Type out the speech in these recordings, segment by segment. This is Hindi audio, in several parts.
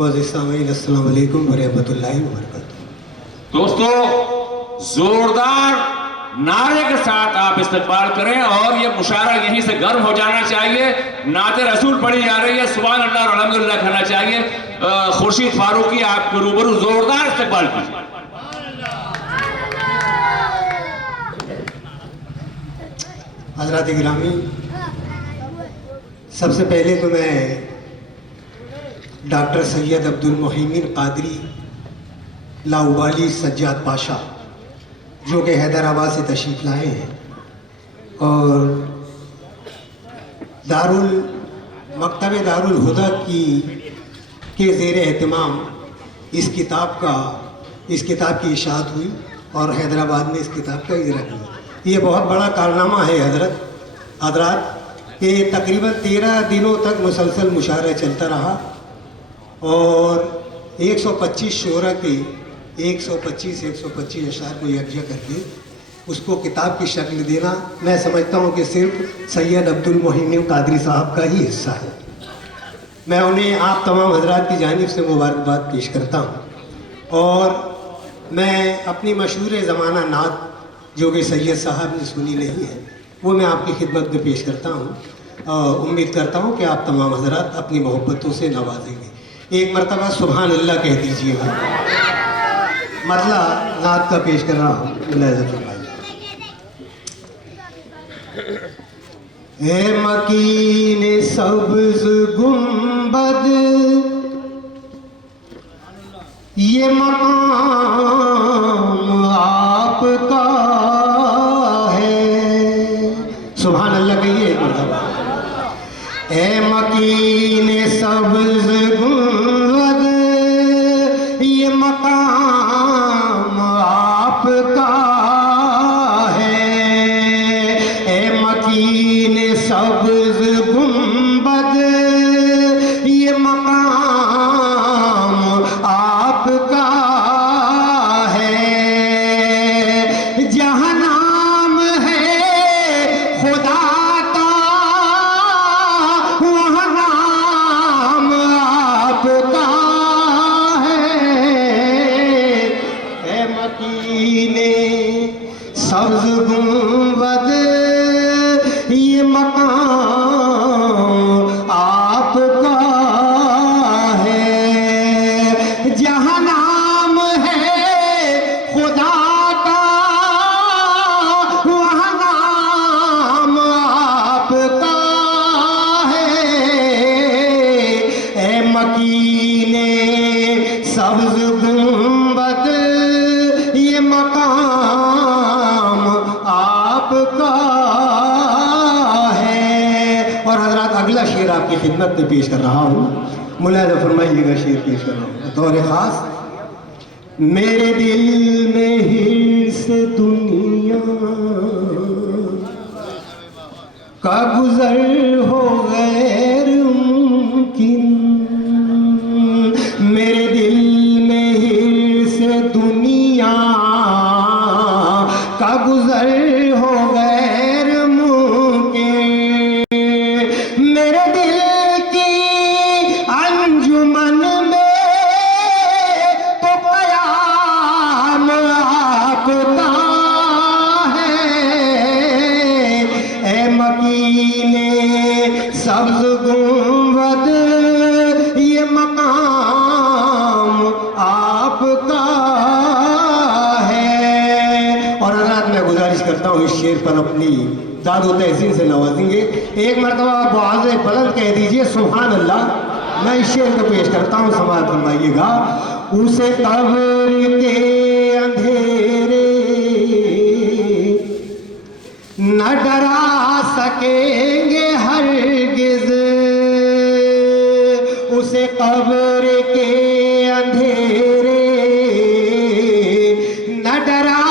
अस्सलाम वालेकुम व रहमतुल्लाहि व बरकातुहू। दोस्तों, जोरदार नारे के साथ आप इस्तकबाल करें और ये मुशारा यहीं से गर्म हो जाना चाहिए। नाते रसूल पढ़ी जा रही है, सुभान अल्लाह और अल्हम्दुलिल्लाह कहना चाहिए। खुर्शीद फारूकी आपके रूबरू जोरदार इस्तकबाल कीजिए। हज़रात गिरामी, सबसे पहले तो मैं डॉक्टर सैयद अब्दुल मोहिमीन कादरी लाउबाली सज्जाद पाशा, जो कि हैदराबाद से तशरीफ़ लाए हैं और मकतब दारुल हुदा के ज़ेर एहतमाम इस किताब की इशाअत हुई और हैदराबाद में इस किताब का इजरा किया। ये बहुत बड़ा कारनामा है हजरात कि तकरीबन 13 दिनों तक मुसलसल मुशायरा चलता रहा और 125 शोरा के 125 अशार को यकजा करके उसको किताब की शक्ल देना, मैं समझता हूँ कि सिर्फ सैयद अब्दुल मोहिमीन कादरी साहब का ही हिस्सा है। मैं उन्हें आप तमाम हजरात की जानिब से मुबारकबाद पेश करता हूँ और मैं अपनी मशहूर ज़माना नात जो कि सैयद साहब ने सुनी नहीं है वो मैं आपकी खिदमत में पेश करता हूँ और उम्मीद करता हूँ कि आप तमाम हजरात अपनी मोहब्बतों से नवाजेंगे। एक मरतबा सुभान अल्लाह कह दीजिएगा। मसला नात का पेश कर रहा हूँ। ए मकीन सब्ज़ गुंबद ये मकाम आपका है। सुभान अल्लाह कहिए एक मरतबा। ए मकीन सब्ज़ गुंबद ये मकाम आपका है। ए मकीन सब्ज़ गुंबद ये मकाम आपका है। जहाँ नाम है खुदा का वहाँ नाम आपका है। ए मकीने सब्ज़ गुंबद ये मकाम आपका है। जहाँ नाम है खुदा का वहाँ नाम आपका है। ए मकीने सब्ज़ गुंबद ये मकाम आपका है। और हजरात, अगला शेर आपकी खिदमत में पेश कर रहा हूँ। मुलाहिज़ा फरमाइएगा, शेर पेश कर रहा हूँ बतौर ख़ास। मेरे दिल में हिर्स दुनिया का गुज़र हो गैर मुमकिन। मेरे दिल में हिर्स दुनिया का गुज़र हो गैर मुमकिन। मेरे दिल की अंजुमन में तो क़याम आपका है। ए मकीने सब्ज़ गुंबद ये मकाम आपका है। और हज़रात, मैं गुजारिश करता हूँ इस शेर पर अपनी दादो तहसीन से नवाजेंगे। एक मरतबा आवाज़ बुलंद कह दीजिए सुभान अल्लाह। मैं इस शेर को पेश करता हूँ, समाअत फरमाइएगा। उसे कब्र के अंधेरे न डरा सकेंगे हरगिज़। उसे कब्र के अंधेरे न डरा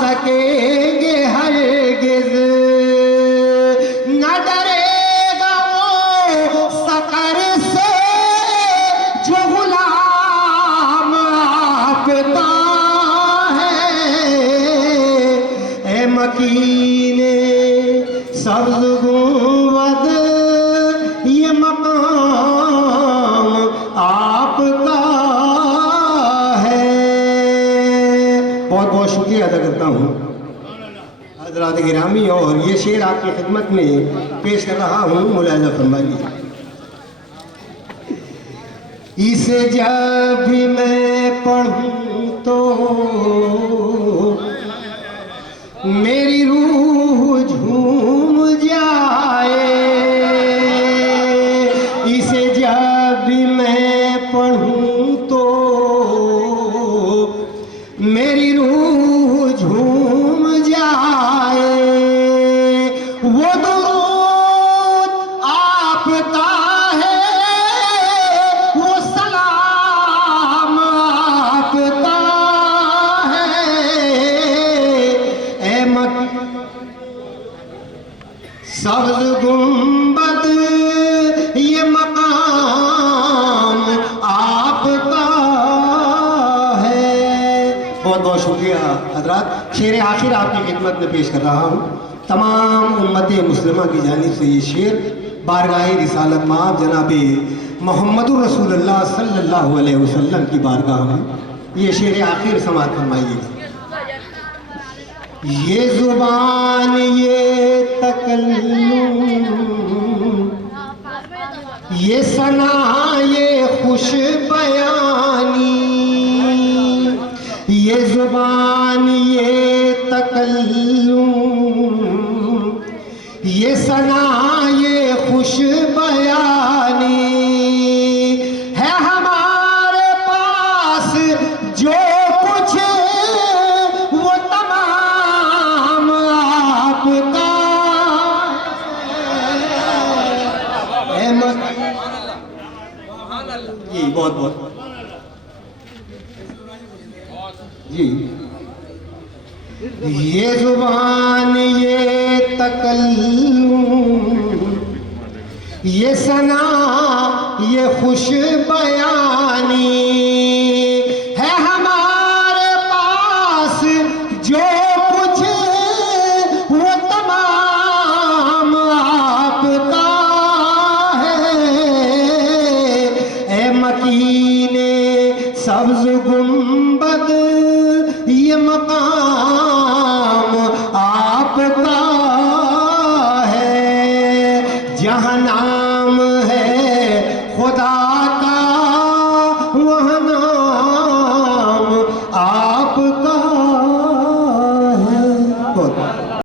सकेंगे हरगिज़। न डरेगा वो सकर से जो गुलाम आपका है। ए मकीने सब्ज़ गुंबद ये मकाम आपका हज़रात गिरामी, और ये शेर आपकी खिदमत में पेश कर रहा हूँ, मुलाज़ा फरमाइए। इसे जब भी मैं पढ़ूं तो मेरी रूह झूम जाए, इसे जब भी मैं पढ़ूं तो मेरी रूह झूम जाए। वो दुरूद आपका है, वो सलाम आपका है, ए सब्ज़ गुंबद ये मकाम आपका है। बहुत बहुत शुक्रिया हजरात। शेर आखिर आपकी खिदमत में पेश कर रहा हूँ। तमाम उम्मत मुस्लिमा की जानिब से ये शेर बारगाह रिसालत माब जनाबे मोहम्मदुर रसूलुल्लाह सल्लल्लाहु अलैहि वसल्लम की बारगाह में ये शेर आखिर समाअत फरमाइएगा। ये जुबान ये तकल्लुम ये सना ये खुश बयानी, ये जुबान ये तकल्लुम ये सना ये खुश बयानी है हमारे पास जो कुछ वो तमाम आपका है। जी बहुत बहुत जी। ये जुबान ये तकल्लुम ये सना ये खुश बयानी